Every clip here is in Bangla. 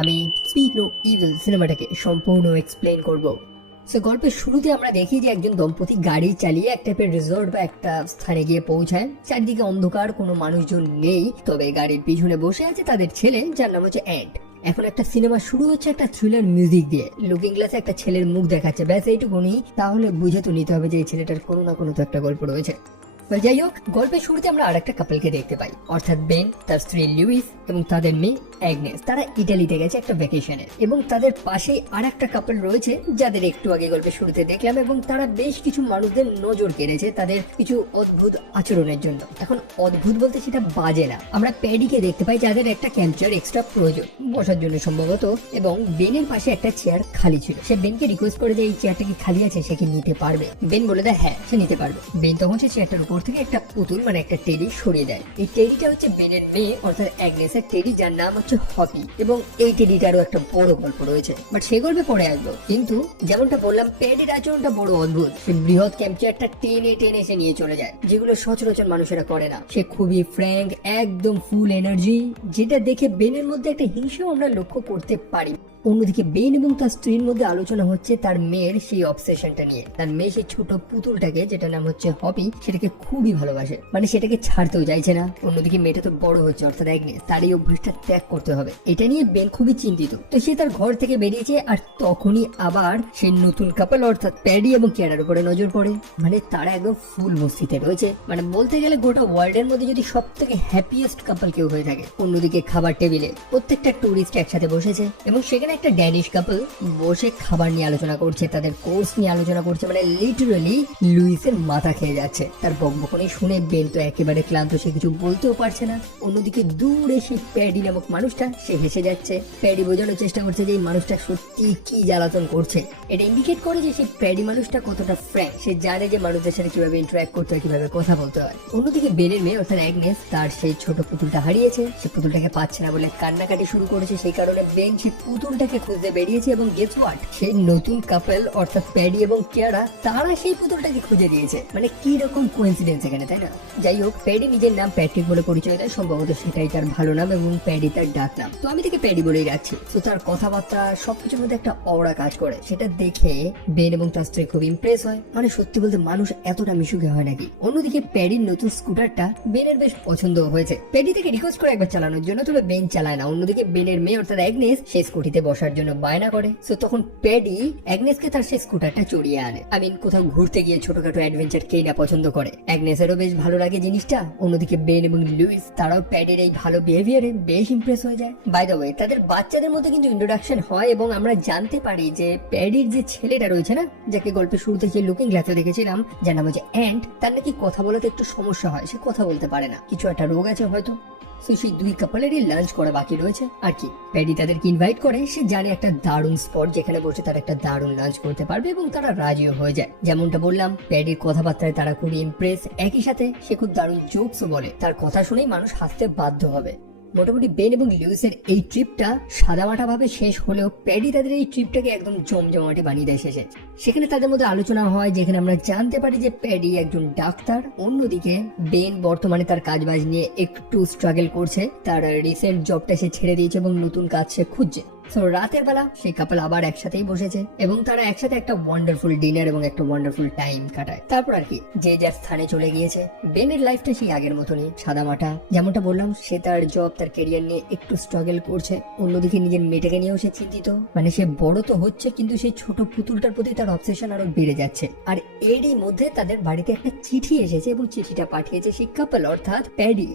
আমি স্পিক নো ইভিল সিনেমাটাকে সম্পূর্ণ এক্সপ্লেন করব। সো গল্পের শুরুতে আমরা দেখি যে একজন দম্পতি গাড়ি চালিয়ে এক টাইপের রিসর্ট বা একটা স্থানে গিয়ে পৌঁছায়। চারদিকে অন্ধকার, কোনো মানুষজন নেই, তবে গাড়ির পিছনে বসে আছে তাদের ছেলে, যার নাম হচ্ছে অ্যান্ট। এখন একটা সিনেমা শুরু হচ্ছে একটা থ্রিলার মিউজিক দিয়ে। লুকিং গ্লাসে একটা ছেলের মুখ দেখাচ্ছে, ব্যাস এইটুকুনি। তাহলে বুঝে তো নিতে হবে যে এই ছেলেটার কোনো না কোনো তো একটা গল্প রয়েছে। যাই হোক, গল্পের শুরুতে আমরা আরেকটা কাপলকে দেখতে পাই, অর্থাৎ বেন, তার স্ত্রী লুইস এবং তাদের মেয়ে অ্যাগনেস। তারা ইটালিতে গেছে একটা ভ্যাকেশনে, এবং তাদের পাশেই আরেকটা কাপল রয়েছে যাদের একটু আগে গল্পের শুরুতে দেখলাম, এবং তারা বেশ কিছু মানুষদের নজর কেড়েছে তাদের কিছু অদ্ভুত আচরণের জন্য। এখন অদ্ভুত বলতে সেটা বাজে না। আমরা প্যাডিকে দেখতে পাই যাদের একটা ক্যাম্পচার এক্সট্রা প্রয়োজন বসার জন্য সম্ভবত, এবং বেনের পাশে একটা চেয়ার খালি ছিল। সে বেনকে রিকোয়েস্ট করে যে এই চেয়ারটা কি খালি আছে, সে কি নিতে পারবে। বেন বলে দেয় হ্যাঁ, সে নিতে পারবে। বেন তখন সে চেয়ারটার উপর থেকে একটা পুতুল মানে একটা টেডি সরিয়ে দেয়। এই টেডিটা হচ্ছে বেনের মেয়ে অর্থাৎ অ্যাগনেসের টেডি, যার নাম হচ্ছে হপি, এবং এই টেডিটারও একটা বড় গল্প রয়েছে, বাট সে গল্পে পরে আসবো। কিন্তু যেমনটা বললাম, প্যাডির আচরণটা বড় অদ্ভুত। সে বৃহৎ ক্যাম্পচারটা টেনে টেনে সে নিয়ে চলে যায়, যেগুলো সচরাচর মানুষেরা করে না। সে খুবই ফ্র্যাঙ্ক, একদম ফুল এনার্জি, যেটা দেখে বেনের মধ্যে একটা হিংসাও আমরা লক্ষ্য করতে পারি। অন্যদিকে বেন এবং তার স্ত্রীর মধ্যে আলোচনা হচ্ছে তার মেয়ের সেই অবসেশনটা নিয়ে। তার মেয়ে সেই ছোট পুতুলটাকে, যেটা নাম হচ্ছে হপি, সেটাকে খুবই ভালোবাসে, মানে সেটাকে ছাড়তেও চাইছে না। অন্যদিকে মেয়েটা তো বড় হচ্ছে, অর্থাৎ অ্যাগনেস, তার এই অভ্যাসটা ত্যাগ করতে হবে। এটা নিয়ে বেন খুবই চিন্তিত। তো সে তার ঘর থেকে বেরিয়েছে, আর তখনই আবার সেই নতুন কাপল অর্থাৎ প্যাডি এবং কিয়ারার উপরে নজর পড়ে। মানে তারা একদম ফুল মস্তিতে রয়েছে, মানে বলতে গেলে গোটা ওয়ার্ল্ডের মধ্যে যদি সব থেকে হ্যাপিয়েস্ট কাপল কেউ হয়ে থাকে। অন্যদিকে খাবার টেবিলে প্রত্যেকটা টুরিস্ট একসাথে বসেছে, এবং সেখানে একটা ড্যানিশ কাপল বসে খাবার নিয়ে আলোচনা করছে, তাদের কোর্স নিয়ে আলোচনা করছে। মানে লিটারালি লুইসের মাথা খেয়ে যাচ্ছে। তার বকবকনি শুনে বেন তো একেবারে ক্লান্ত, সে কিছু বলতেও পারছে না। অন্যদিকে দূরে সেই প্যাডি নামক মানুষটা, সে হেসে যাচ্ছে। প্যাডি বোঝানোর চেষ্টা করছে যে এই মানুষটা সত্যি কি জ্বালাতন করছে। এটা ইন্ডিকেট করে যে সেই প্যাডি মানুষটা কতটা ফ্র্যাঙ্ক, সে জানে যে মানুষদের সাথে কিভাবে ইন্টারঅ্যাক্ট করতে হয়, কিভাবে কথা বলতে হয়। অন্যদিকে বেনের মেয়ে অর্থাৎ অ্যাগনেস, তার সেই ছোট পুতুলটা হারিয়েছে। সে পুতুলটাকে পাচ্ছে না বলে কান্নাকাটি শুরু করেছে। সেই কারণে বেন সেই পুতুলটাকে খুঁজতে বেরিয়েছে, এবং গেস হোয়াট, সেই নতুন কাপল অর্থাৎ প্যাডি এবং কিয়ারা, তারা সেই পুতুলটাকে খুঁজে দিয়েছে। মানে কি রকম কোইন্সিডেন্স এখানে, তাই না? যাই হোক, প্যাডি নিজের নাম প্যাট্রিক বলে পরিচয় দেয়, সম্ভবত সেটাই তার ভালো নাম, এবং প্যাডি তার ডাক নাম। তো আমি তাকে প্যাডি বলেই রাখছি। তো তার কথাবার্তা সবকিছুর মধ্যে একটা অওরা কাজ করে, সেটা দেখে বেন এবং তার স্ত্রী খুব ইমপ্রেস হয়। মানে সত্যি বলতে মানুষ এতটা মিশুকে হয় নাকি। অন্যদিকে প্যাডির নতুন স্কুটারটা বেনের বেশ পছন্দ হয়েছে। প্যাডি থেকে রিকোয়েস্ট করে একবার চালানোর জন্য, তবে বেন চালায় না। অন্যদিকে বেনের মেয়ে অর্থাৎ অ্যাগনেস সেই স্কুটিতে বসার জন্য বায়না করে। সো তখন প্যাডি অ্যাগনেসকে তার সেই স্কুটারটা চড়িয়ে আনে। কোথাও ঘুরতে গিয়ে ছোটখাটো অ্যাডভেঞ্চার কে না পছন্দ করে। অ্যাগনেসেরও বেশ ভালো লাগে জিনিসটা। অন্যদিকে বেন এবং লুইস, তারাও প্যাডির এই ভালো বিহেভিয়ারে বেশ ইমপ্রেস হয়ে যায়। বাই দ্য ওয়ে, তাদের বাচ্চাদের মধ্যে কিন্তু ইন্ট্রোডাকশন হয়, এবং আমরা জানতে পারি যে প্যাডির যে ছেলেটা রয়েছে না, যাকে গল্পের শুরুতে যে লুকিং গ্লাসে দেখেছিলাম, যার নাম হচ্ছে অ্যান্ট, তার নাকি কথা বলাতে একটু সমস্যা হয়, সে কথা বলতে পারে না, কিছু একটা রোগ আছে হয়তো। তো সেই দুই কাপলেরই লাঞ্চ করা বাকি রয়েছে আর কি। প্যাডি তাদেরকে ইনভাইট করে, সে জানে একটা দারুণ স্পট যেখানে বসে তারা একটা দারুণ লাঞ্চ করতে পারবে, এবং তারা রাজিও হয়ে যায়। যেমনটা বললাম, প্যাডির কথাবার্তায় তারা খুবই ইমপ্রেস। একই সাথে সে খুব দারুণ জোকসও বলে, তার কথা শুনেই মানুষ হাসতে বাধ্য হবে। মোটামুটি বেন এবং লুইসের এই ট্রিপটা সাদামাটা ভাবে শেষ হলেও প্যাডি তাদের এই ট্রিপটাকে একদম জমজমাটে বানিয়ে দেয় শেষে। সেখানে তাদের মধ্যে আলোচনা হয়, যেখানে আমরা জানতে পারি যে প্যাডি একজন ডাক্তার। অন্যদিকে বেন বর্তমানে তার কাজবাজ নিয়ে একটু স্ট্রাগল করছে, তার রিসেন্ট জবটা সে ছেড়ে দিয়েছে এবং নতুন কাজ সে খুঁজছে। তো রাতের বেলা সেই কাপল আবার একসাথেই বসেছে, এবং তারা একসাথে একটা ওয়ান্ডারফুল ডিনার এবং একটা ওয়ান্ডারফুল টাইম কাটায়। তারপর আর কি, যে যার স্থানে চলে গিয়েছে। বেনের লাইফটা সেই আগের মতনই সাদামাটা। যেমনটা বললাম, সে তার জব, তার ক্যারিয়ার নিয়ে একটু স্ট্রাগল করছে। অন্যদিকে নিজের মেয়েটাকে নিয়েও সে চিন্তিত। মানে সে বড় তো হচ্ছে, কিন্তু সেই ছোট পুতুলটার প্রতি তার অবসেশন আরো বেড়ে যাচ্ছে। আর এরই মধ্যে তাদের বাড়িতে একটা চিঠি এসেছে, এবং চিঠিটা পাঠিয়েছে সেই কাপল অর্থাৎ প্যাডি।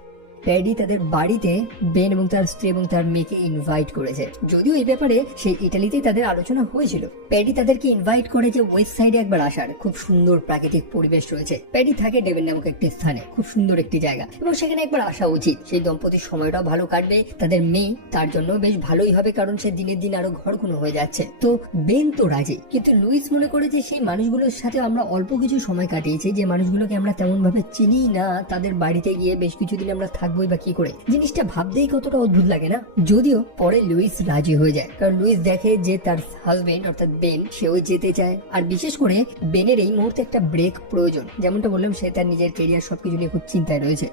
প্যাডি তাদের বাড়িতে বেন এবং তার স্ত্রী এবং তার মেয়েকে ইনভাইট করেছে। যদিও এই ব্যাপারে সেই ইটালিতে তাদের আলোচনা হয়েছিল। প্যাডি তাদেরকে ইনভাইট করে যে ওয়েস্ট সাইডে একবার আসার, খুব সুন্দর প্রাকৃতিক পরিবেশ রয়েছে। প্যাডি থাকে ডেভেন নামক একটি স্থানে, খুব সুন্দর একটি জায়গা, এবং সেখানে একবার আসা উচিত। সেই দম্পতির সময়টাও ভালো কাটবে, তাদের মেয়ে তার জন্য বেশ ভালোই হবে, কারণ সে দিনের দিন আরো ঘরকুনো হয়ে যাচ্ছে। তো বেন তো রাজি, কিন্তু লুইস মনে করে যে সেই মানুষগুলোর সাথে আমরা অল্প কিছু সময় কাটিয়েছি, যে মানুষগুলোকে আমরা তেমন ভাবে চিনি না, তাদের বাড়িতে গিয়ে বেশ কিছুদিন আমরা থাকবোই বা কি করে। জিনিসটা ভাবতেই কতটা অদ্ভুত লাগে না? যদিও পরে লুইস রাজি হয়ে যায়, কারণ লুইস দেখে যে তার হাজবেন্ড অর্থাৎ বেন, সেও যেতে চায়। আর বিশেষ করে বেনের এই মুহূর্তে একটা ব্রেক প্রয়োজন। যেমনটা বললাম, সে তার নিজের ক্যারিয়ার সবকিছু নিয়ে খুব চিন্তায় রয়েছে।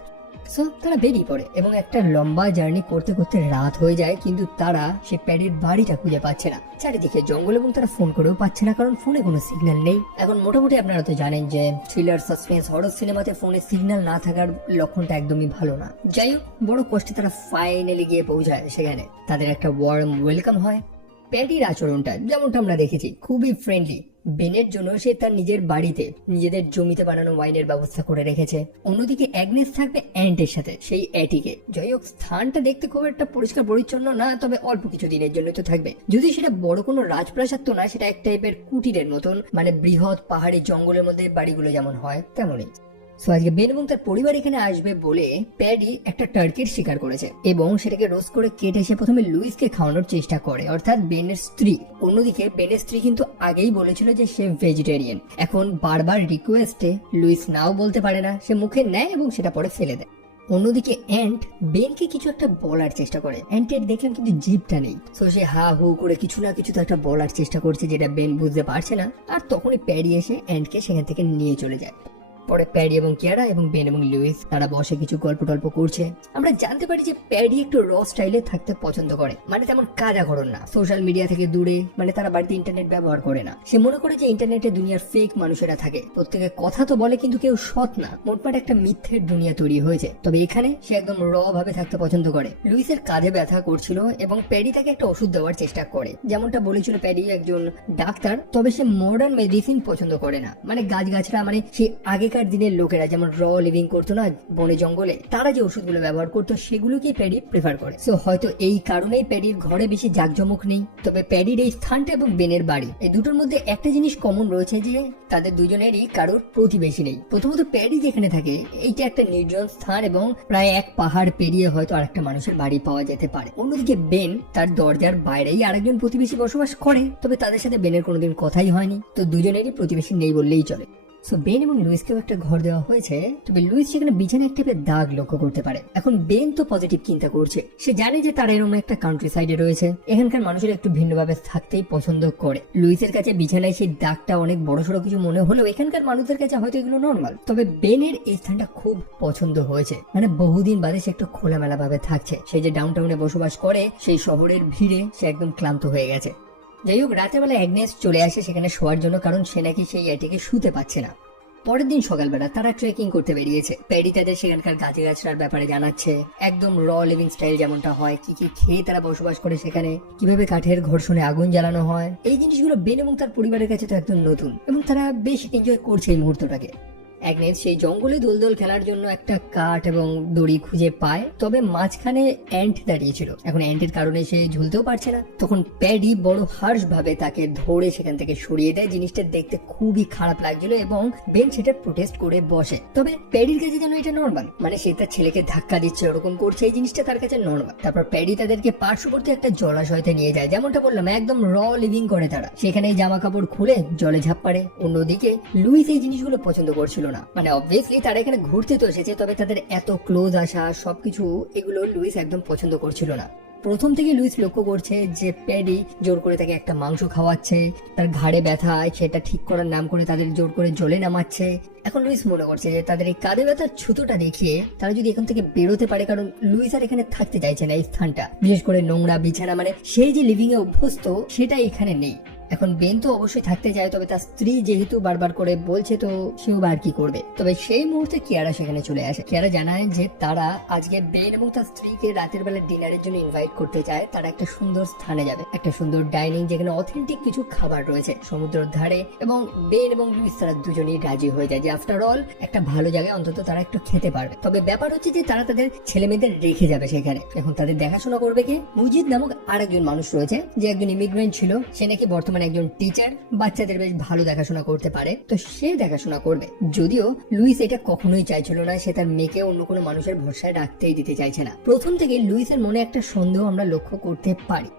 সো তারা বেরিয়ে পড়ে এবং একটা লম্বা জার্নি করতে করতে রাত হয়ে যায়, কিন্তু তারা সে প্যাডির বাড়িটা খুঁজে পাচ্ছে না। চারিদিকে জঙ্গল এবং তারা ফোন করেও পাচ্ছে না, কারণ ফোনে কোনো সিগন্যাল নেই। এখন মোটামুটি আপনারা তো জানেন যে থ্রিলার, সাসপেন্স, হরর সিনেমাতে ফোনে সিগন্যাল না থাকার লক্ষণটা একদমই ভালো না। যাই হোক, বড় কষ্টে তারা ফাইনালি গিয়ে পৌঁছায় সেখানে। তাদের একটা ওয়ার্ম ওয়েলকাম হয়। প্যাডির আচরণটা যেমনটা আমরা দেখেছি খুবই ফ্রেন্ডলি। বেনের জন্য সে তার নিজের বাড়িতে নিজেদের জমিতে বানানো ওয়াইনের ব্যবস্থা করে রেখেছে। অন্যদিকে অ্যাগনেস থাকবে অ্যান্টের সাথে সেই অ্যাটিকে। যাই হোক, স্থানটা দেখতে খুব একটা পরিষ্কার পরিচ্ছন্ন না, তবে অল্প কিছু দিনের জন্য তো থাকবে। যদি সেটা বড় কোনো রাজপ্রাসাদ তো না, সেটা এক টাইপের কুটিরের মতন, মানে বৃহৎ পাহাড়ি জঙ্গলের মধ্যে বাড়িগুলো যেমন হয় তেমনই। সো আজকে বেন এবং তার পরিবার এখানে আসবে বলে প্যাডি একটা টার্কির শিকার করেছে এবং সেটাকে রোস্ট করে কেটে সে প্রথমে লুইসকে খাওয়ানোর চেষ্টা করে, অর্থাৎ বেনের স্ত্রী। অন্যদিকে বেনের স্ত্রী কিন্তু আগেই বলেছিল যে সে ভেজিটেরিয়ান। এখন বারবার রিকোয়েস্টে লুইস নাও বলতে পারে না, সে মুখে নেয় এবং সেটা পরে ফেলে দেয়। অন্যদিকে অ্যান্ট বেনকে কিছু একটা বলার চেষ্টা করে। অ্যান্টের দেখলাম কিন্তু জিভটা নেই, তো সে হা হু করে কিছু না কিছু তো একটা বলার চেষ্টা করছে, যেটা বেন বুঝতে পারছে না। আর তখনই প্যাডি এসে অ্যান্টকে সেখান থেকে নিয়ে চলে যায়। পরে প্যাডি এবং কিয়ারা এবং বেন এবং লুইস তারা বসে কিছু গল্প টল্প করছে। আমরা জানতে পারি যে প্যাডি একটু র স্টাইলে থাকতে পছন্দ করে, মানে তেমন কাজা করেন না, সোশ্যাল মিডিয়া থেকে দূরে, মানে তারা বাড়িতে ইন্টারনেট ব্যবহার করে না। সে মনে করে যে ইন্টারনেটে দুনিয়ার ফেক মানুষেরা থাকে, প্রত্যেকে কথা তো বলে কিন্তু কেউ সৎ না, মোটমাট একটা মিথ্যের দুনিয়া তৈরি হয়েছে। তবে এখানে সে একদম র ভাবে থাকতে পছন্দ করে। লুইসের কাঁধে ব্যথা করছিল এবং প্যাডি তাকে একটা ওষুধ দেওয়ার চেষ্টা করে। যেমনটা বলেছিল প্যাডি একজন ডাক্তার, তবে সে মডার্ন মেডিসিন পছন্দ করে না, মানে গাছগাছরা, মানে সেই আগেকার দিনের লোকেরা যেমন র লিভিং করতো না বনে জঙ্গলে, তারা যে ওষুধগুলো ব্যবহার করতো সেগুলোকেই প্যাডি প্রেফার করে। সো হয়তো এই কারণেই প্যাডির ঘরে বেশি জাঁকজমক নেই। তবে প্যাডির এই স্থানটা এবং বেনের বাড়ি, এই দুটোর মধ্যে একটা জিনিস কমন রয়েছে যে তাদের দুজনেরই কারোর প্রতিবেশী নেই। প্রথমত প্যাডি যেখানে থাকে এইটা একটা নির্জন স্থান এবং প্রায় এক পাহাড় পেরিয়ে হয়তো আরেকটা মানুষের বাড়ি পাওয়া যেতে পারে। অন্যদিকে বেন তার দরজার বাইরেই আরেকজন প্রতিবেশী বসবাস করে, তবে তাদের সাথে বেনের কোনোদিন কথাই হয়নি, তো দুজনেরই প্রতিবেশী নেই বললেই চলে। সো বেন এবং লুইসকেও একটা ঘর দেওয়া হয়েছে, তবে লুইস সেখানে বিছানায় একটা দাগ লক্ষ্য করতে পারে। এখন বেন তো পজিটিভ চিন্তা করছে, সে জানে যে তারা এরকম একটা কান্ট্রি সাইডে রয়েছে, এখানকার মানুষেরা একটু ভিন্নভাবে থাকতেই পছন্দ করে। লুইসের কাছে বিছানায় সেই দাগটা অনেক বড়সড় কিছু মনে হলেও এখানকার মানুষদের কাছে হয়তো এগুলো নর্মাল। তবে বেনের এই স্থানটা খুব পছন্দ হয়েছে, মানে বহুদিন বাদে সে একটু খোলামেলা ভাবে থাকছে। সে যে ডাউনটাউনে বসবাস করে সেই শহরের ভিড়ে সে একদম ক্লান্ত হয়ে গেছে। যাই হোক, রাতের বেলা অ্যাগনেস চলে আসে সেখানে শোয়ার জন্য, কারণ সে নাকি সেই এটিকে শুতে পাচ্ছে না। পরের দিন সকালবেলা তারা ট্রেকিং করতে বেরিয়েছে। প্যাডি তাদের সেখানকার গাছগাছড়ার ব্যাপারে জানাচ্ছে, একদম র লিভিং স্টাইল যেমনটা হয়, কি কি খেয়ে তারা বসবাস করে সেখানে, কিভাবে কাঠের ঘর্ষণে আগুন জ্বালানো হয়। এই জিনিসগুলো বেন এবং তার পরিবারের কাছে তো একদম নতুন এবং তারা বেশ এনজয় করছে এই মুহূর্তটাকে। অ্যাগনেস সেই জঙ্গলে দোলদোল খেলার জন্য একটা কাঠ এবং দড়ি খুঁজে পায়, তবে মাঝখানে অ্যান্ট দাঁড়িয়েছিল। এখন অ্যান্টের কারণে সে ঝুলতেও পারছে না। তখন প্যাডি বড় হার্শ ভাবে তাকে ধরে সেখান থেকে সরিয়ে দেয়। জিনিসটা দেখতে খুবই খারাপ লাগছিল এবং বেন সেটা প্রোটেস্ট করে বসে। তবে প্যাডির কাছে যেন এটা নর্মাল, মানে সে তার ছেলেকে ধাক্কা দিচ্ছে ওরকম করছে, এই জিনিসটা তার কাছে নর্মাল। তারপর প্যাডি তাদেরকে পার্শ্ববর্তী একটা জলাশয়তে নিয়ে যায়। যেমনটা বললাম, একদম র লিভিং করে তারা, সেখানে জামা কাপড় খুলে জলে ঝাঁপ পারে। অন্যদিকে লুইস এই জিনিসগুলো পছন্দ করছিল না, মানে অবভিয়াসলি তারা এখানে ঘুরতে তো এসেছে, তবে তাদের এত ক্লোজ আসা সবকিছু এগুলো লুইস একদম পছন্দ করছিল না। প্রথম থেকে লুইস লক্ষ্য করছে যে প্যাডি জোর করে তাকে একটা মাংস খাওয়াচ্ছে, তার ঘাড়ে ব্যথা সেটা ঠিক করার নাম করে তাদের জোর করে জলে নামাচ্ছে। এখন লুইস মনে করছে যে তাদের এই কাঁধে ব্যথার ছুতোটা দেখিয়ে তারা যদি এখান থেকে বেরোতে পারে, কারণ লুইস আর এখানে থাকতে চাইছে না এই স্থানটা, বিশেষ করে নোংরা বিছানা, মানে সেই যে লিভিং এ অভ্যস্ত সেটা এখানে নেই। এখন বেন তো অবশ্যই থাকতে চায়, তবে তার স্ত্রী যেহেতু বারবার করে বলছে তো সেও আর কি করবে। তবে সেই মুহূর্তে কিয়ারা সেখানে চলে আসে। কিয়ারা জানায় যে তারা আজকে বেন এবং তার স্ত্রীকে রাতের বেলা ডিনারের জন্য ইনভাইট করতে চায়। তারা একটা সুন্দর স্থানে যাবে, একটা সুন্দর ডাইনিং যেখানে অথেন্টিক কিছু খাবার রয়েছে সমুদ্রের ধারে, এবং বেন এবং লুইস তারা দুজনেই রাজি হয়ে যায় যে আফটার অল একটা ভালো জায়গায় অন্তত তারা একটু খেতে পারবে। তবে ব্যাপার হচ্ছে যে তারা তাদের ছেলে মেয়েদের রেখে যাবে সেখানে। এখন তাদের দেখাশোনা করবে কে? মুজিদ নামক আরেকজন মানুষ রয়েছে, যে একজন ইমিগ্রেন্ট ছিল, সে নাকি বর্তমানে একজন টিচার, বাচ্চাদের বেশ ভালো দেখাশোনা করতে পারে, তো সে দেখাশোনা করবে। যদিও লুইস এটা কখনোই চাইছিল না, সে তার মেয়েকে অন্য কোনো মানুষের ভরসায় রাখতেই দিতে চাইছে না। প্রথম থেকে লুইসের মনে একটা সন্দেহ আমরা লক্ষ্য করতে পারি।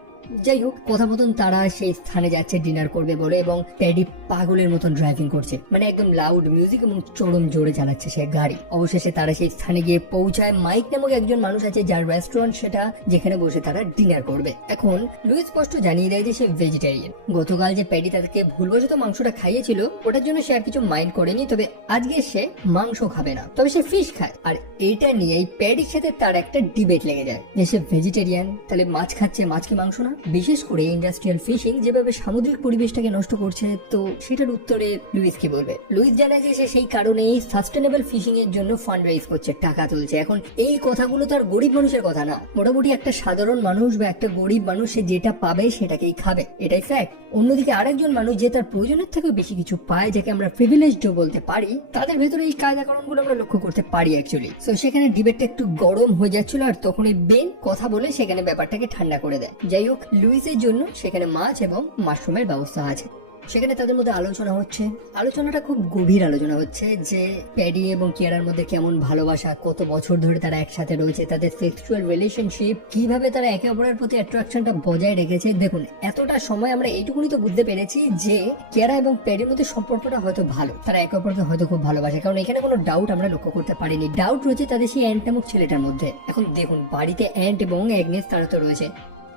যাই হোক, কথা মতন তারা সেই স্থানে যাচ্ছে ডিনার করবে বলে, এবং প্যাডি পাগলের মতন ড্রাইভিং করছে, মানে একদম লাউড মিউজিক এবং চরম জোরে চালাচ্ছে সে গাড়ি। অবশেষে তারা সেই স্থানে গিয়ে পৌঁছায়। মাইক নামক একজন মানুষ আছে যার রেস্টুরেন্ট সেটা, যেখানে বসে তারা ডিনার করবে। এখন লুইস স্পষ্ট জানিয়ে দেয় যে সে ভেজিটেরিয়ান। গতকাল যে প্যাডি তাদেরকে ভুলবশত মাংসটা খাইয়েছিল ওটার জন্য সে আর কিছু মাইন্ড করেনি, তবে আজকে সে মাংস খাবে না, তবে সে ফিশ খায়। আর এটা নিয়েই প্যাডির সাথে তার একটা ডিবেট লেগে যায় যে সে ভেজিটেরিয়ান, তাহলে মাছ খাচ্ছে, মাছ কি মাংস না? বিশেষ করে ইন্ডাস্ট্রিয়াল ফিশিং যেভাবে সামুদ্রিক পরিবেশটাকে নষ্ট করছে, তো সেটার উত্তরে লুইস কি বলবে? লুইস জানায় যে সে সেই কারণেই সাস্টেনেবল ফিশিং এর জন্য ফান্ড রাইজ করছে, টাকা তুলছে। এখন এই কথাগুলো তার গরিব মানুষের কথা না, মোটামুটি একটা সাধারণ মানুষ বা একটা গরিব মানুষ সে যেটা পাবে সেটাকেই খাবে, এটাই ফ্যাক্ট। অন্যদিকে আরেকজন মানুষ যে তার প্রয়োজনের থেকে বেশি কিছু পায়, যাকে আমরা প্রিভিলেজড বলতে পারি, তাদের ভেতরে এই কায়দা কারণগুলো আমরা লক্ষ্য করতে পারি অ্যাকচুয়ালি। তো সেখানে ডিবেটটা একটু গরম হয়ে যাচ্ছিল, আর তখনই বেন কথা বলে সেখানে ব্যাপারটাকে ঠান্ডা করে দেয়। যাই হোক, লুইসের জন্য সেখানে মাছ এবং মাশরুমের ব্যবস্থা আছে। সেখানে তাদের মধ্যে আলোচনা হচ্ছে, আলোচনাটা খুব গভীর আলোচনা হচ্ছে যে প্যাডি এবং কিয়ারার মধ্যে কেমন ভালোবাসা, কত বছর ধরে তারা একসাথে রয়েছে, তাদের সেক্সুয়াল রিলেশনশিপ, কিভাবে তারা একে অপরের প্রতি অ্যাট্রাকশনটা বজায় রেখেছে। দেখুন, এতটা সময় আমরা এইটুকুনি তো বুঝতে পেরেছি যে কিয়ারা এবং প্যাডির মধ্যে সম্পর্কটা হয়তো ভালো, তারা একে অপরকে হয়তো খুব ভালোবাসে, কারণ এখানে কোনো ডাউট আমরা লক্ষ্য করতে পারিনি। ডাউট রয়েছে তাদের সেই অ্যান্ট নামক ছেলেটার মধ্যে। এখন দেখুন, বাড়িতে অ্যান্ট এবং অ্যাগনেস তারা তো রয়েছে।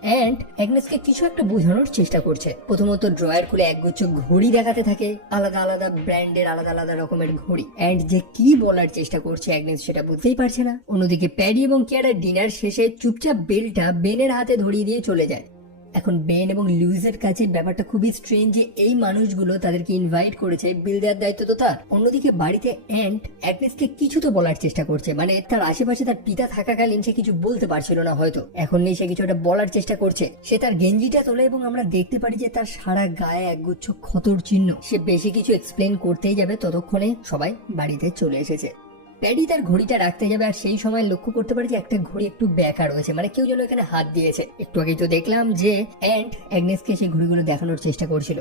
অ্যান্ড অ্যাগনেসকে কিছু একটা বোঝানোর চেষ্টা করছে। প্রথমত ড্রয়ার খুলে একগুচ্ছ ঘড়ি দেখাতে থাকে, আলাদা আলাদা ব্র্যান্ডের আলাদা আলাদা রকমের ঘড়ি। অ্যান্ড যে কি বলার চেষ্টা করছে অ্যাগনেস সেটা বুঝতেই পারছে না। অন্যদিকে প্যাডি এবং কিয়ারা ডিনার শেষে চুপচাপ বেলটা বেনের হাতে ধরিয়ে দিয়ে চলে যায়। এখন বেন এবং লুইসের কাছে ব্যাপারটা খুবই স্ট্রেঞ্জ যে এই মানুষগুলো তাদেরকে ইনভাইট করেছে, বিল দেওয়ার দায়িত্ব তো তার। অন্যদিকে বাড়িতে অ্যান্ট অ্যাগনেসকে কিছু তো বলার চেষ্টা করছে, মানে তার আশেপাশে তার পিতা থাকাকালীন সে কিছু বলতে পারছিল না হয়তো, এখন নেই সে কিছু একটা বলার চেষ্টা করছে। সে তার গেঞ্জিটা তোলে এবং আমরা দেখতে পারি যে তার সারা গায়ে একগুচ্ছ ক্ষতর চিহ্ন। সে বেশি কিছু এক্সপ্লেন করতেই যাবে, ততক্ষণে সবাই বাড়িতে চলে এসেছে। প্যাডি তার ঘড়িটা রাখতে যাবে, আর সেই সময় লক্ষ্য করতে পারে যে একটা ঘড়ি একটু বেঁকা রয়েছে, মানে কেউ যেন এখানে হাত দিয়েছে। একটু আগে তো দেখলাম যে অ্যান্ট অ্যাগনেসকে সেই ঘড়িগুলো দেখানোর চেষ্টা করছিল।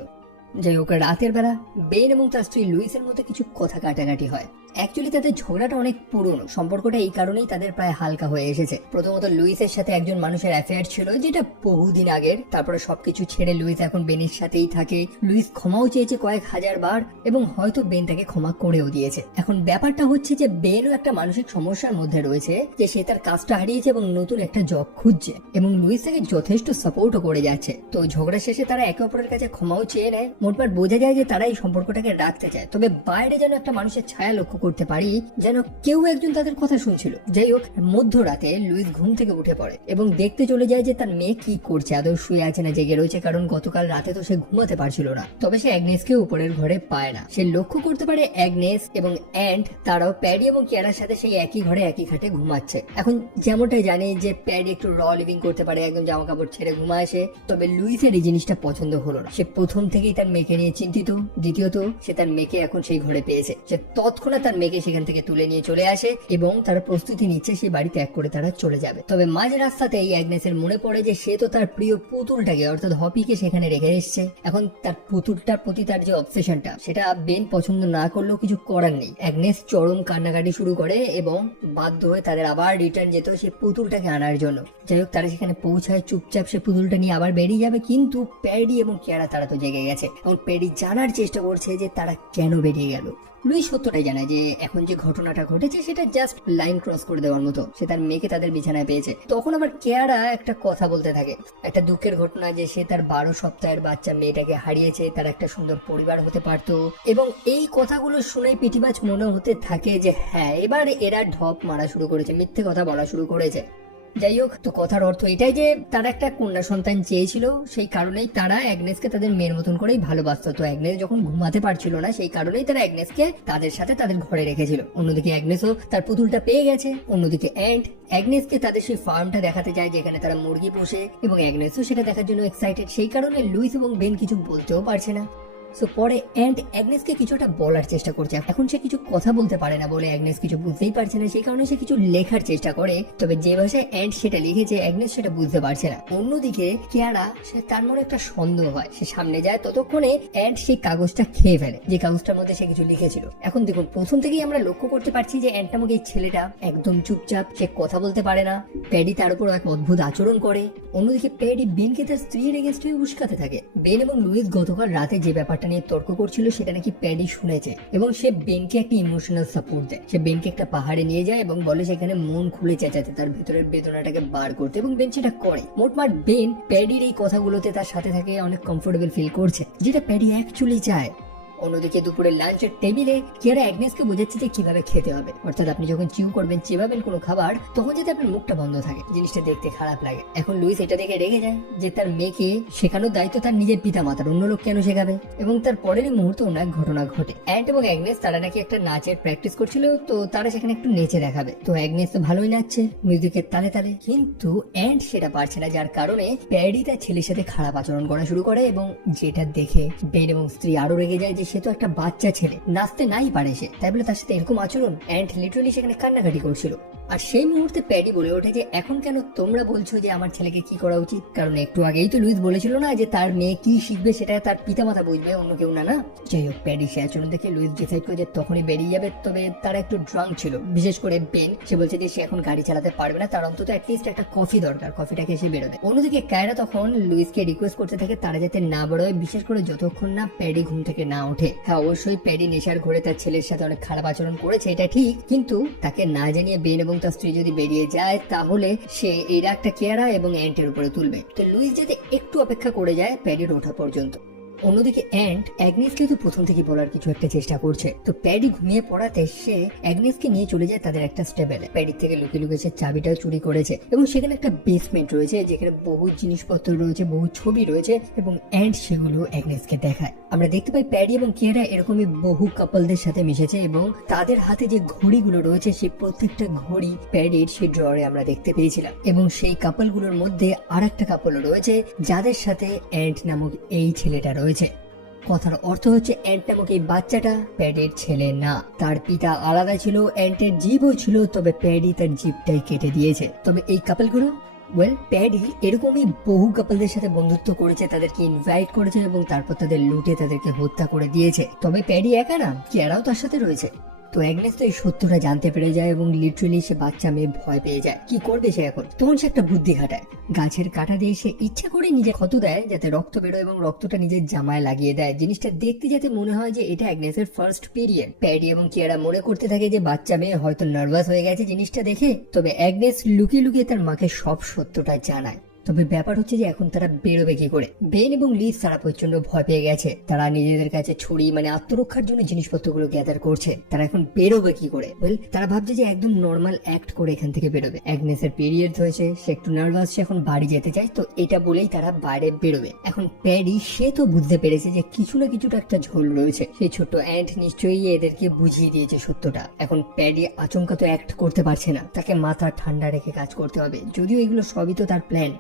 যাই হোক, রাতের বেলা বেন এবং তার স্ত্রী লুইসের মধ্যে কিছু কথা কাটাকাটি হয়। অ্যাকচুয়ালি তাদের ঝগড়াটা অনেক পুরনো, সম্পর্কটা এই কারণেই তাদের প্রায় হালকা হয়ে এসেছে। প্রথমত লুইসের সাথে একজন মানুষের অ্যাফেয়ার ছিল, যেটা বহুদিন আগের। তারপরে সবকিছু ছেড়ে লুইস এখন বেনের সাথেই থাকে। লুইস ক্ষমাও চেয়েছে কয়েক হাজার বার, এবং হয়তো বেন তাকে ক্ষমা করেও দিয়েছে। এখন ব্যাপারটা হচ্ছে যে বেনও একটা মানসিক সমস্যার মধ্যে রয়েছে, যে সে তার কাজটা হারিয়েছে এবং নতুন একটা জব খুঁজছে, এবং লুইস তাকে যথেষ্ট সাপোর্টও করে যাচ্ছে। তো ঝগড়া শেষে তারা একে অপরের কাছে ক্ষমাও চেয়ে নেয়। মোটমাট বোঝা যায় যে তারা এই সম্পর্কটাকে রাখতে চায়, তবে বাইরে যেন একটা মানুষের ছায়া লক্ষ্য করতে পারি, যেন কেউ একজন তাদের কথা শুনছিল। যাই হোক, মধ্যরাতে লুইস ঘুম থেকে উঠে পড়ে এবং দেখতে চলে যায় যে তার মেয়ে কি করছে, আদৌ শুয়ে আছে না জেগে রয়েছে, কারণ গতকাল রাতে তো সে ঘুমাতে পারছিল না। তবে সে অ্যাগনেসকে উপরের ঘরে পায় না। সে লক্ষ্য করতে পারে অ্যাগনেস এবং অ্যান্ট তারাও প্যাডি এবং কিয়ারার সাথে সেই একই ঘরে একই খাটে ঘুমাচ্ছে। এখন যেমনটাই জানে যে প্যাডি একটু র লিভিং করতে পারে, একদম জামা কাপড় ছেড়ে ঘুমা আসে, তবে লুইসের এই জিনিসটা পছন্দ হলো না। সে প্রথম থেকেই তার মেয়েকে নিয়ে চিন্তিত। দ্বিতীয়ত, সে তার মেয়েকে এখন সেই ঘরে পেয়েছে। সে তৎক্ষণাৎ তার মেয়েকে সেখান থেকে তুলে নিয়ে চলে আসে এবং তার প্রস্তুতি নিচ্ছে সেই বাড়ি ত্যাগ করে তারা চলে যাবে। তবে মাঝ রাস্তাতে এই অ্যাগনেসের মনে পড়ে যে সে তো তার প্রিয় পুতুলটাকে অর্থাৎ হপিকে সেখানে রেখে এসছে। এখন তার পুতুলটার প্রতি তার যে অবসেশনটা, সেটা বেন পছন্দ না করলেও কিছু করার নেই। অ্যাগনেস চরম কান্নাকাটি শুরু করে এবং বাধ্য হয়ে তাদের আবার রিটার্ন যেত সেই পুতুলটাকে আনার জন্য। যাই হোক, তারা সেখানে পৌঁছায়, চুপচাপ সে পুতুলটা নিয়ে আবার বেরিয়ে যাবে, কিন্তু প্যাডি এবং কিয়ারা তারা তো জেগে গেছে এবং প্যাডি জানার চেষ্টা করছে যে তারা কেন বেরিয়ে গেল। লুইস সত্যটাই জানায় যে এখন যে ঘটনাটা ঘটেছে সেটা জাস্ট লাইন ক্রস করে দেওয়ার মতো। সে তার মেয়েকে তাদের বিছানায় পেয়েছে। তখন আবার কিয়ারা একটা কথা বলতে থাকে, একটা দুঃখের ঘটনা, যে সে তার 12 সপ্তাহের বাচ্চা মেয়েটাকে হারিয়েছে, তার একটা সুন্দর পরিবার হতে পারত। এবং এই কথাগুলো শুনে পিটিবাজ মনে হতে থাকে যে হ্যাঁ, এবার এরা ঢপ মারা শুরু করেছে, মিথ্যে কথা বলা শুরু করেছে। যাই হোক, তো কথার অর্থ এটাই যে তারা একটা কন্যা সন্তান চেয়েছিল, সেই কারণেই তারা অ্যাগনেসকে তাদের মেয়ের মতন করেই ভালোবাসতো। তো অ্যাগনেস যখন ঘুমাতে পারছিল না, সেই কারণেই তারা অ্যাগনেসকে তাদের সাথে তাদের ঘরে রেখেছিল। অন্যদিকে অ্যাগনেসও তার পুতুলটা পেয়ে গেছে। অন্যদিকে অ্যাগনেসকে তাদের সেই ফার্মটা দেখাতে যায় যেখানে তারা মুরগি পোষে, এবং অ্যাগনেসও সেটা দেখার জন্য এক্সাইটেড। সেই কারণে লুইস এবং বেন কিছু বলতেও পারছে না। সো পরে অ্যান্ড অ্যাগনেসকে কিছু একটা বলার চেষ্টা করছে। এখন সে কিছু কথা বলতে পারে না বলে অ্যাগনেস কিছু বুঝতেই পারছে না, সেই কারণে সে কিছু লেখার চেষ্টা করে, তবে যে ভাষায় অ্যান্ড সেটা লিখেছে অ্যাগনেস সেটা বুঝতে পারছে না। অন্যদিকে কিয়ারা, সে তার মনে একটা সন্দেহ হয়, সে সামনে যায়, ততক্ষণে অ্যান্ড সেই কাগজটা খেয়ে ফেলে যে কাগজটার মধ্যে সে কিছু লিখেছিল। এখন দেখুন, প্রথম থেকেই আমরা লক্ষ্য করতে পারছি যে অ্যান্ড নামক এই ছেলেটা একদম চুপচাপ, সে কথা বলতে পারে না। প্যাডি তার উপর এক অদ্ভুত আচরণ করে। অন্যদিকে প্যাডি বেনকে তার স্ত্রীর এগেনস্টে উস্কাতে থাকে। বেন এবং লুইস গতকাল রাতে যে ব্যাপারটা নিয়ে তর্ক করছিল সেটা নাকি প্যাডি শুনেছে এবং সে বেনকে একটা ইমোশনাল সাপোর্ট দেয়। সে বেনকে একটা পাহাড়ে নিয়ে যায় এবং বলে সেখানে মন খুলে চেঁচাতে, তার ভিতরের বেদনাটাকে বার করতে, এবং বেন সেটা করে। মোটমাট বেন প্যাডির এই কথাগুলোতে তার সাথে থাকে অনেক কমফোর্টেবল ফিল করছে, যেটা প্যাডি অ্যাকচুয়ালি চায়। অন্যদিকে দুপুরে লাঞ্চের টেবিলে কিয়ারা অ্যাগনেসকে বোঝাচ্ছে যে কিভাবে খেতে হবে, অর্থাৎ আপনি যখন চিউ করবেন, চিবাবেন কোনো খাবার, তখন যাতে আপনার মুখটা বন্ধ থাকে, জিনিসটা দেখতে খারাপ লাগে। এখন লুইস এটা দেখে রেগে যায় যে তার মেয়েকে শেখানোর দায়িত্ব তার নিজের পিতা মাতার, অন্য লোক কেন শেখাবে, এবং তার পরের মুহূর্তে অনেক ঘটনা ঘটে। অ্যান্ট এবং অ্যাগনেস তারা নাকি একটা নাচের প্র্যাকটিস করছিল, তো তারা সেখানে একটু নেচে দেখাবে। তো অ্যাগনেস তো ভালোই নাচছে মিউজিকের তালে তালে, কিন্তু অ্যান্ট সেটা পারছে না, যার কারণে প্যাডি তার ছেলের সাথে খারাপ আচরণ করা শুরু করে, এবং যেটা দেখে বেন এবং স্ত্রী আরো রেগে যায় যে সে তো একটা বাচ্চা ছেলে, নাচতে নাই পারে সে, তাই বলে তার সাথে এরকম আচরণ। অ্যান্ড লিটারালি সেখানে কান্নাকাটি করছিল। আর সেই মুহূর্তে প্যাডি বলে ওঠে যে এখন কেন তোমরা বলছো যে আমার ছেলেকে কি করা উচিত, কারণ একটু আগেই তো লুইস বলেছিল না যে তার মেয়ে কি শিখবে সেটা তার পিতামাতা বুঝবে, অন্য কেউ না। না, যাই হোক, প্যাডি সে আচরণ দেখে লুইস ডিসাইড করে যে তখনই বেরিয়ে যাবে, তবে তারা একটু ড্রাঙ্ক ছিল, বিশেষ করে বেন। সে বলছে যে সে এখন গাড়ি চালাতে পারবে না, তার অন্তত অ্যাটলিস্ট একটা কফি দরকার, কফিটাকে সে বেরোবে। অন্যদিকে কায়রা তখন লুইসকে রিকোয়েস্ট করতে থাকে তারা যাতে না বেরোয়, বিশেষ করে যতক্ষণ না প্যাডি ঘুম থেকে না ওঠে। হ্যাঁ, অবশ্যই প্যাডি নেশার ঘরে তার ছেলের সাথে অনেক খারাপ আচরণ করেছে, এটা ঠিক, কিন্তু তাকে না জানিয়ে বেন এবং তার স্ত্রী যদি বেরিয়ে যায় তাহলে সে এই রাগটা কিয়ারা এবং অ্যান্টের উপরে তুলবে। তো লুইস যাতে একটু অপেক্ষা করে যায় প্যাডির ওঠা পর্যন্ত। অন্যদিকে অ্যান্ট অ্যাগনেসকে তো প্রথম থেকে বলার কিছু একটা চেষ্টা করছে, তো প্যাডি ঘুমিয়ে পড়াতে সে অ্যাগনেসকে নিয়ে চলে যায় তাদের একটা স্টেবেলে। প্যাডির থেকে লুকিয়ে লুকিয়ে সে চাবিটাও চুরি করেছে, এবং সেখানে একটা বেসমেন্ট রয়েছে যেখানে বহু জিনিসপত্র রয়েছে, বহু ছবি রয়েছে, এবং অ্যান্ট সেগুলো অ্যাগনেসকে দেখায়। আমরা দেখতে পাই প্যাডি এবং কিয়ারা এরকমই বহু কাপলদের সাথে মিশেছে, এবং তাদের হাতে যে ঘড়িগুলো রয়েছে সেই প্রত্যেকটা ঘড়ি প্যাডির সেই ড্রয়ারে আমরা দেখতে পেয়েছিলাম, এবং সেই কাপলগুলোর মধ্যে আর একটা কাপল রয়েছে যাদের সাথে অ্যান্ট নামক এই ছেলেটা রয়েছে। কথার অর্থ হচ্ছে অ্যান্ট নামক এই বাচ্চাটা প্যাডির ছেলে না, তার পিতা আলাদা ছিল, অ্যান্টের জীবও ছিল, তবে প্যাডি তার জীবটাই কেটে দিয়েছে। তবে এই কাপলগুলো, ওয়েল, প্যাডি এরকমই বহু কাপলদের সাথে বন্ধুত্ব করেছে, তাদেরকে ইনভাইট করেছে এবং তারপর তাদের লুটে তাদেরকে হত্যা করে দিয়েছে। তবে প্যাডি একা না, কিয়ারাও তার সাথে রয়েছে। তো অ্যাগনেস তো এই সত্যটা জানতে পেরে যায় এবং লিটারালি সে বাচ্চা মেয়ে ভয় পেয়ে যায়। কি করবে সে এখন? তখন সে একটা বুদ্ধি খাটায়, গাছের কাঁটা দিয়ে সে ইচ্ছা করে নিজে ক্ষত দেয় যাতে রক্ত বেরোয় এবং রক্তটা নিজের জামায় লাগিয়ে দেয়, জিনিসটা দেখতে যাতে মনে হয় যে এটা অ্যাগনেসের ফার্স্ট পিরিয়ড। প্যাডি এবং কিয়ারা মনে করতে থাকে যে বাচ্চা মেয়ে হয়তো নার্ভাস হয়ে গেছে জিনিসটা দেখে, তবে অ্যাগনেস লুকিয়ে লুকিয়ে তার মাকে সব সত্যটা জানায়। তবে ব্যাপার হচ্ছে যে এখন তারা বেরোবে কি করে। বেন এবং লিজ তারা প্রচন্ড ভয় পেয়ে গেছে, তারা নিজেদের কাছে ছুরি মানে আত্মরক্ষার জন্য জিনিসপত্রগুলো গ্যাদার করছে। তারা এখন বেরোবে কি করে? ওয়েল, তারা ভাবছে যে একদম নর্মাল অ্যাক্ট করে এখান থেকে বেরোবে। অ্যাগনেসের পিরিয়ড হয়েছে, সে একটু নার্ভাস, সে এখন বাড়ি যেতে চায়, তো এটা বলেই তারা বাইরে বেরোবে। এখন প্যাডি সে তো বুঝতে পেরেছে যে কিছু না কিছুটা একটা ঝোল রয়েছে, সেই ছোট্ট অ্যান্ট নিশ্চয়ই এদেরকে বুঝিয়ে দিয়েছে সত্যটা। এখন প্যাডি আচমকা তো অ্যাক্ট করতে পারছে না, তাকে মাথা ঠান্ডা রেখে কাজ করতে হবে, যদিও এগুলো সবই তো তার প্ল্যান।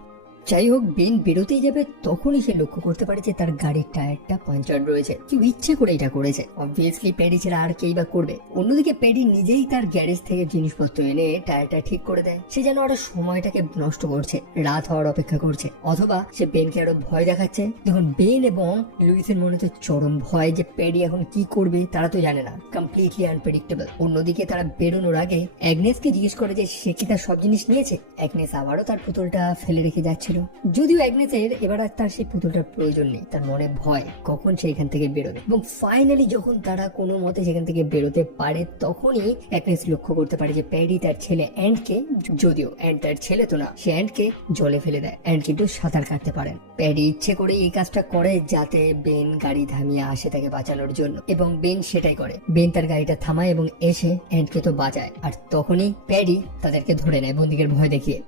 যাই হোক, বেন বেরোতেই যাবে তখনই সে লক্ষ্য করতে পারে যে তার গাড়ির টায়ারটা পাঞ্চার রয়েছে। কেউ ইচ্ছে করে এটা করেছে, অবভিয়াসলি প্যাডি ছাড়া আর কেই বা করবে। অন্যদিকে প্যাডি নিজেই তার গ্যারেজ থেকে জিনিসপত্র এনে টায়ারটা ঠিক করে দেয়। সে যেন আরো সময়টাকে নষ্ট করছে, রাত হওয়ার অপেক্ষা করছে, অথবা সে বেনকে আরো ভয় দেখাচ্ছে। দেখুন, বেন এবং লুইসের মনে তো চরম ভয় যে প্যাডি এখন কি করবে, তারা তো জানে না, কমপ্লিটলি আনপ্রেডিক্টেবল। অন্যদিকে তারা বেরোনোর আগে অ্যাগনেসকে জিজ্ঞেস করে যে সে কি তার সব জিনিস নিয়েছে। অ্যাগনেস আবারও তার পুতুলটা ফেলে রেখে যাচ্ছে, যদিও অ্যাগনেসের এবার আর তার সেই পুতুলটার প্রয়োজন নেই, তার মনে ভয় কখন সে এখান থেকে বেরোবে। এবং ফাইনালি যখন তারা কোনো মতে সেখান থেকে বেরোতে পারে তখনই অ্যাগনেস লক্ষ্য করতে পারে যে প্যাডি তার ছেলে অ্যান্টকে, যদিও অ্যান্ট তার ছেলে তো না, সে অ্যান্টকে জলে ফেলে দেয়। অ্যান্ট কিন্তু সাঁতার কাটতে পারেন। প্যাডি ইচ্ছে করে এই কাজটা করে যাতে বেন গাড়ি থামিয়ে আসে তাকে বাঁচানোর জন্য, এবং বেন সেটাই করে। বেন তার গাড়িটা থামায় এবং এসে অ্যান্টকে তো বাঁচায়, আর তখনই প্যাডি তাদেরকে ধরে নেয় বন্দুকের ভয় দেখিয়ে।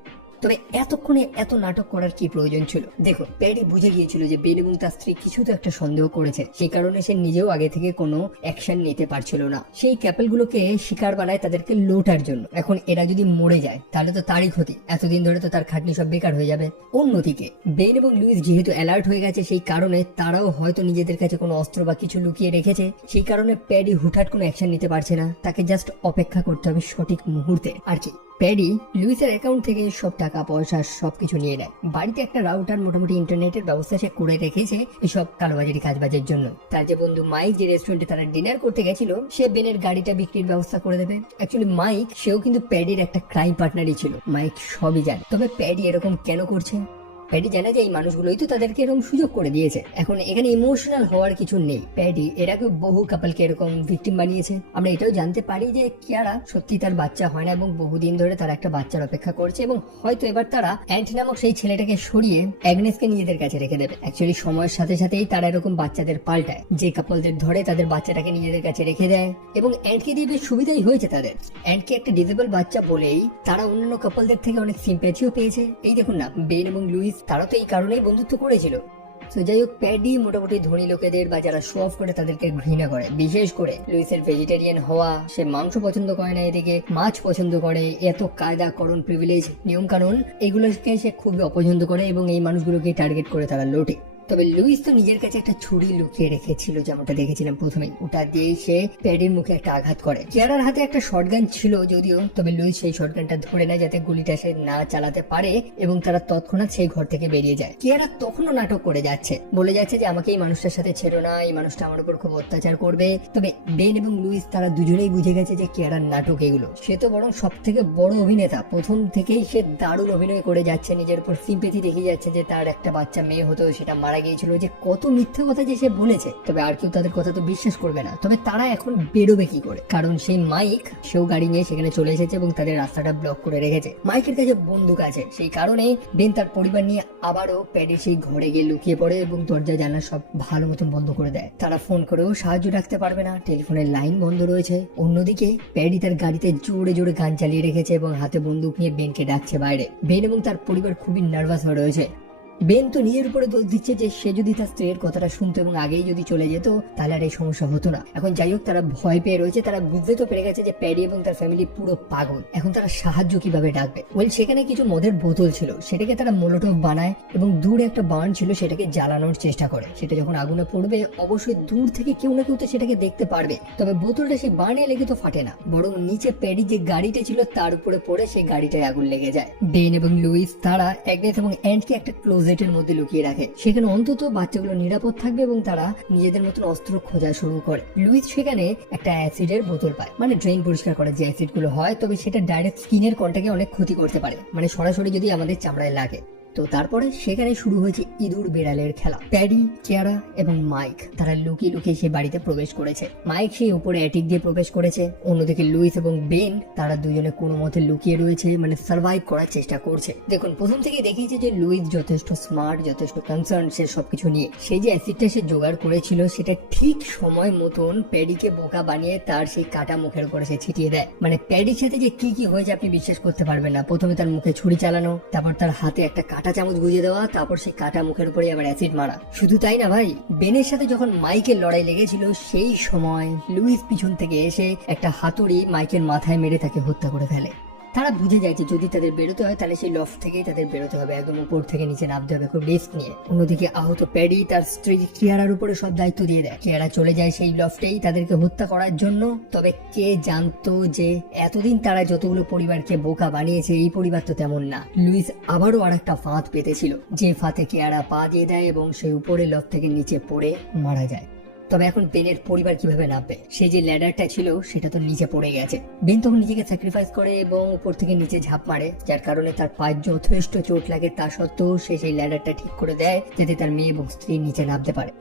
তবে এতক্ষণে এত নাটক করার কি প্রয়োজন ছিল? দেখুন, প্যাডি বুঝে গিয়েছিল যে বেন এবং তার স্ত্রী কিছু তো একটা সন্দেহ করেছে, সেই কারণে সে নিজেও আগে থেকে কোনো অ্যাকশন নিতে পারছিল না। সেই ক্যাপেলগুলোকে শিকার বানায় তাদেরকে লোটার জন্য। এখন এরা যদি মরে যায় তাহলে তো তারই ক্ষতি, এতদিন ধরে তো তার খাটনি সব বেকার হয়ে যাবে। অন্যদিকে বেন এবং লুইস যেহেতু অ্যালার্ট হয়ে গেছে, সেই কারণে তারাও হয়তো নিজেদের কাছে কোনো অস্ত্র বা কিছু লুকিয়ে রেখেছে, সেই কারণে প্যাডি হুটহাট কোনো অ্যাকশন নিতে পারছে না। তাকে জাস্ট অপেক্ষা করতে হবে সঠিক মুহূর্তে আর কি। প্যাডি লুইসের অ্যাকাউন্ট থেকে সব টাকা পয়সা সবকিছু নিয়ে নেয়। বাড়িতে একটা রাউটার, মোটামুটি ইন্টারনেটের ব্যবস্থা সে করে রেখেছে এসব কালোবাজারি কাজবাজের জন্য। তার যে বন্ধু মাইক, যে রেস্টুরেন্টে তারা ডিনার করতে গেছিল, সে বেনের গাড়িটা বিক্রির ব্যবস্থা করে দেবে। অ্যাকচুয়ালি মাইক, সেও কিন্তু প্যাডির একটা ক্রাইম পার্টনারই ছিল। মাইক সবই জানে। তবে প্যাডি এরকম কেন করছে? প্যাডি জানে যে এই মানুষগুলোই তো তাদেরকে এরকম সুযোগ করে দিয়েছে। এখন এখানে ইমোশনাল হওয়ার কিছু নেই। প্যাডি এর আগে বহু কাপলকে এরকম ভিকটিম বানিয়েছে। আমরা এটাও জানতে পারি যে কিয়ারা সত্যি তার বাচ্চা হয় না এবং বহুদিন ধরে তারা একটা বাচ্চার অপেক্ষা করছে, এবং হয়তো এবার তারা অ্যান্ট নামক সেই ছেলেটাকে সরিয়ে অ্যাগনেসকে নিজেদের কাছে রেখে দেবে। অ্যাকচুয়ালি সময়ের সাথে সাথেই তারা এরকম বাচ্চাদের পাল্টায়। যে কাপলদের ধরে তাদের বাচ্চাটাকে নিজেদের কাছে রেখে দেয়, এবং অ্যান্টকে দিয়ে বেশ সুবিধাই হয়েছে তাদের। অ্যান্টকে একটা ডিসেবল বাচ্চা বলেই তারা অন্যান্য কাপলদের থেকে অনেক সিম্প্যাথিও পেয়েছে। এই দেখুন না, বেন এবং লুইস তারা তো এই কারণেই বন্ধুত্ব করেছিল। তো যাই হোক, প্যাডি মোটামুটি ধনী লোকেদের বা যারা শো অফ করে তাদেরকে ঘৃণা করে। বিশেষ করে লুইসের ভেজিটেরিয়ান হওয়া, সে মাংস পছন্দ করে না, এদিকে মাছ পছন্দ করে। এত কায়দা করণ, প্রিভিলেজ, নিয়ম কানুন, এগুলোকে সে খুবই অপছন্দ করে এবং এই মানুষগুলোকে টার্গেট করে তারা লোটে। তবে লুইস তো নিজের কাছে একটা ছুরি লুকিয়ে রেখেছিল, যেমনটা দেখেছিলাম প্রথমেই। ওটা দিয়ে সে প্যাডির মুখে একটা আঘাত করে। কিয়ারার হাতে একটা শটগান ছিল যদিও, তবে লুইস সেই শটগানটা ধরে নেয় যাতে গুলিটা সে না চালাতে পারে, এবং তারা তৎক্ষণাৎ সেই ঘর থেকে বেরিয়ে যায়। কিয়ারা তখনও নাটক করে যাচ্ছে, বলে যাচ্ছে যে আমাকে এই মানুষটার সাথে ছেড়ো না, এই মানুষটা আমার উপর খুব অত্যাচার করবে। তবে বেন এবং লুইস তারা দুজনেই বুঝে গেছে যে কিয়ারার নাটক এগুলো। সে তো বরং সব থেকে বড় অভিনেতা, প্রথম থেকেই সে দারুণ অভিনয় করে যাচ্ছে, নিজের উপর সিম্পেথি দেখিয়ে যাচ্ছে যে তার একটা বাচ্চা মেয়ে হতো, সেটা মারা গিয়েছিল, যে কত মিথ্যে কথা যে সে বলেছে। তবে আর কেউ তাদের কথা তো বিশ্বাস করবে না। তবে তারা এখন বেরোবে কি করে? কারণ সেই মাইক, সেও গাড়ি নিয়ে সেখানে চলে এসেছে এবং তাদের রাস্তাটা ব্লক করে রেখেছে। মাইকের কাছে বন্দুক আছে, সেই কারণে বেন তার পরিবার নিয়ে আবারও প্যাডি সেই ঘরে গিয়ে লুকিয়ে পড়ে এবং দরজা জানলা সব ভালো মতন বন্ধ করে দেয়। তারা ফোন করেও সাহায্য ডাকতে পারবে না, টেলিফোনের লাইন বন্ধ রয়েছে। অন্যদিকে প্যাডি তার গাড়িতে জোরে জোরে গান চালিয়ে রেখেছে এবং হাতে বন্দুক নিয়ে বেনকে ডাকছে বাইরে। বেন এবং তার পরিবার খুবই নার্ভাস হয়ে রয়েছে। বেন তো নিজের উপরে দোষ দিচ্ছে যে সে যদি তার স্ত্রীর কথাটা শুনতো এবং আগেই যদি চলে যেত তাহলে আর এই সমস্যা হতো না। এখন যাই হোক, তারা ভয় পেয়ে রয়েছে। তারা বুঝতে তো পেরে গেছে যে প্যাডি এবং তার ফ্যামিলি পুরো পাগল। এখন তারা সাহায্য কিভাবে ডাকবে? ওয়েল, সেখানে কিছু মদের বোতল ছিল, সেটাকে তারা মোলোটোভ বানায় এবং দূরে একটা বার্ন ছিল, সেটাকে জ্বালানোর চেষ্টা করে। সেটা যখন আগুনে পড়বে অবশ্যই দূর থেকে কেউ না কেউ তো সেটাকে দেখতে পারবে। তবে বোতলটা সেই বার্নে লেগে তো ফাটে না, বরং নিচে প্যাডি যে গাড়িটা ছিল তার উপরে পড়ে সেই গাড়িটায় আগুন লেগে যায়। বেন এবং লুইস তারা অ্যাগনেস এবং অ্যান্টকে একটা ক্লোজেটের মধ্যে লুকিয়ে রাখে। সেখানে অন্তত বাচ্চাগুলো নিরাপদ থাকবে এবং তারা নিজেদের মতন অস্ত্র খোঁজা শুরু করে। লুইস সেখানে একটা অ্যাসিডের বোতল পায়, মানে ড্রেন পরিষ্কার করার যে অ্যাসিড গুলো হয়, তবে সেটা ডাইরেক্ট স্কিনের কন্টাক্টে অনেক ক্ষতি করতে পারে, মানে সরাসরি যদি আমাদের চামড়ায় লাগে। তো তারপরে সেখানে শুরু হয়েছে ইঁদুর বেড়ালের খেলা। প্যাডি, কিয়ারা এবং মাইক তারা লুকিয়ে লুকিয়ে সেই বাড়িতে প্রবেশ করেছে। মাইক সেই উপরে অ্যাটিক দিয়ে প্রবেশ করেছে। অন্যদিকে লুইস এবং বেন তারা দুজনে কোনো মতে লুকিয়ে রয়েছে, মানে সার্ভাইভ করার চেষ্টা করছে। দেখুন, প্রথম থেকে দেখিয়েছে যে লুইস যথেষ্ট স্মার্ট, যথেষ্ট কনসার্ন সে সবকিছু নিয়ে। সেই যে অ্যাসিডটা সে জোগাড় করেছিল সেটা ঠিক সময় মতন প্যাডিকে বোকা বানিয়ে তার সেই কাটা মুখের উপরে সে ছিটিয়ে দেয়। মানে প্যাডির সাথে যে কি কি হয়েছে আপনি বিশ্বাস করতে পারবেন না। প্রথমে তার মুখে ছুরি চালানো, তারপর তার হাতে একটা কাটা চামচ গুঁজে দেওয়া, তারপর সেই কাটা মুখের উপরে আবার অ্যাসিড মারা। শুধু তাই না ভাই, বেনের সাথে যখন মাইকের লড়াই লেগেছিল সেই সময় লুইস পিছন থেকে এসে একটা হাতুড়ি মাইকের মাথায় মেরে তাকে হত্যা করে ফেলে। তারা বুঝে যায় যে যদি তাদের বেরোতে হয় তাহলে সেই লফট থেকেই তাদের বেরোতে হবে, একদম উপর থেকে নিচে নামতে হবে খুব রিস্ক নিয়ে। অন্যদিকে আহত প্যাডি তার স্ত্রী কিয়ারার উপরে সব দায়িত্ব দিয়ে দেয়। কিয়ারা চলে যায় সেই লফটেই তাদেরকে হত্যা করার জন্য। তবে কে জানতো যে এতদিন তারা যতগুলো পরিবারকে বোকা বানিয়েছে এই পরিবার তো তেমন না। লুইস আবারও আর একটা ফাঁদ পেতেছিল, যে ফাঁদে কিয়ারা পা দিয়ে দেয় এবং সেই উপরে লফট থেকে নিচে পড়ে মারা যায়। তবে এখন বেনের পরিবার কিভাবে নামবে? সেই যে ল্যাডারটা ছিল সেটা তো নিচে পড়ে গেছে। বেন তখন নিজেকে স্যাক্রিফাইস করে এবং উপর থেকে নিচে ঝাঁপ মারে, যার কারণে তার পায়ে যথেষ্ট চোট লাগে। তা সত্ত্বেও সে সেই ল্যাডারটা ঠিক করে দেয় যাতে তার মেয়ে এবং স্ত্রী নিচে নামতে পারে।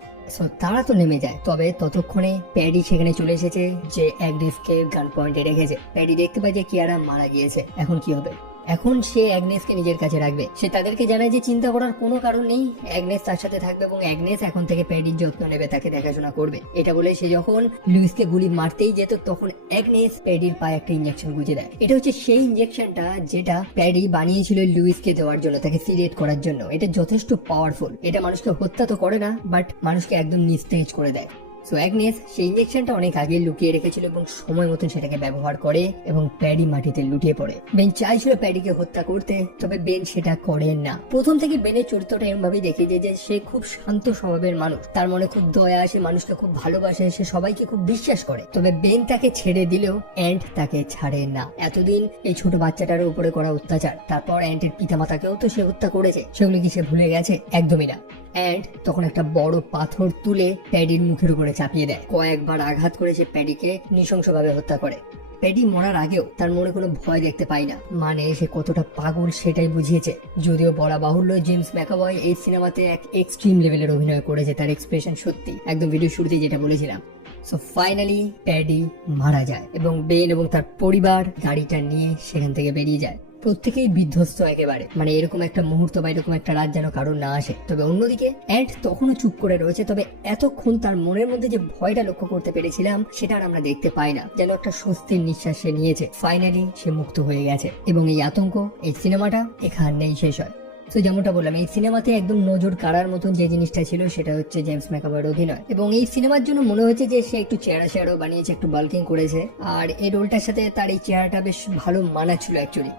তারা তো নেমে যায়। তবে ততক্ষণে প্যাডি সেখানে চলে এসেছে, যে অ্যাগনেসকে গান পয়েন্টে রেখেছে। প্যাডি দেখতে পায় যে কিয়ারা মারা গিয়েছে। এখন কি হবে? এখন সে অ্যাগনেসকে নিজের কাছে রাখবে। সে তাদেরকে জানায় যে চিন্তা করার কোনো কারণ নেই, অ্যাগনেস তার সাথে থাকবে এবং অ্যাগনেস এখন থেকে প্যাডির যত্ন নেবে, তাকে দেখাশোনা করবে। এটা বলে সে যখন লুইসকে গুলি মারতেই যেত তখন অ্যাগনেস প্যাডির পায়ে একটা ইঞ্জেকশন গুঁজে দেয়। এটা হচ্ছে সেই ইঞ্জেকশনটা যেটা প্যাডি বানিয়েছিল লুইসকে দেওয়ার জন্য, তাকে সিরিয়েট করার জন্য। এটা যথেষ্ট পাওয়ারফুল। এটা মানুষকে হত্যা তো করে না, বাট মানুষকে একদম নিস্তেজ করে দেয়। সো অ্যাগনেস সেই ইঞ্জেকশনটা অনেক আগে লুকিয়ে রেখেছিল এবং সময় মতন সেটাকে ব্যবহার করে এবং প্যাডি মাটিতে লুটিয়ে পড়ে। বেন চাইছিল প্যাডিকে হত্যা করতে, তবে বেন সেটা করেন না। প্রথম থেকে বেনের চরিত্রটা এমন ভাবেই দেখে যে সে খুব শান্ত স্বভাবের মানুষ, তার মনে খুব দয়া, সে মানুষকে খুব ভালোবাসে, সে সবাইকে খুব বিশ্বাস করে। তবে বেন তাকে ছেড়ে দিলেও অ্যান্ট তাকে ছাড়ে না। এতদিন এই ছোট বাচ্চাটার উপরে করা অত্যাচার, তারপর অ্যান্টের পিতামাতাকেও তো সে হত্যা করেছে, সেগুলো কি সে ভুলে গেছে? একদমই না। অ্যান্ড তখন একটা বড় পাথর তুলে প্যাডির মুখের উপরে চাপিয়ে দেয়। কয়েকবার আঘাত করে সে প্যাডিকে নৃশংসভাবে হত্যা করে। প্যাডি মরার আগেও তার মনে কোনো ভয় দেখতে পাই না, মানে সে কতটা পাগল সেটাই বুঝিয়েছে। যদিও বলা বাহুল্য, জেমস ম্যাকঅ্যাভয় এই সিনেমাতে এক এক্সট্রিম লেভেলের অভিনয় করেছে। তার এক্সপ্রেশন সত্যি একদম ভিডিও শুরুতেই যেটা বলেছিলাম। সো ফাইনালি প্যাডি মারা যায় এবং বেন এবং তার পরিবার গাড়িটা নিয়ে সেখান থেকে বেরিয়ে যায়। প্রত্যেকেই বিধ্বস্ত একেবারে, মানে এরকম একটা মুহূর্ত বা এরকম একটা রাত যেন কারোর না আসে। তবে অন্যদিকে অ্যান্ট তখনও চুপ করে রয়েছে, তবে এতক্ষণ তার মনের মধ্যে যে ভয়টা লক্ষ্য করতে পেরেছিলাম সেটা আর আমরা দেখতে পাই না। যেন একটা স্বস্তির নিঃশ্বাস সে নিয়েছে, ফাইনালি সে মুক্ত হয়ে গেছে। এবং এই আতঙ্ক, এই সিনেমাটা এখানেই শেষ হয়। তো যেমনটা বললাম, এই সিনেমাতে একদম নজর কাড়ার মতন যে জিনিসটা ছিল সেটা হচ্ছে জেমস ম্যাকঅ্যাভয়ের অভিনয়। এবং এই সিনেমার জন্য মনে হয়েছে যে সে একটু চেহারা বানিয়েছে, একটু বাল্কিং করেছে, আর এই রোলটার সাথে তার এই চেহারাটা বেশ ভালো মানাচ্ছিল অ্যাকচুয়ালি।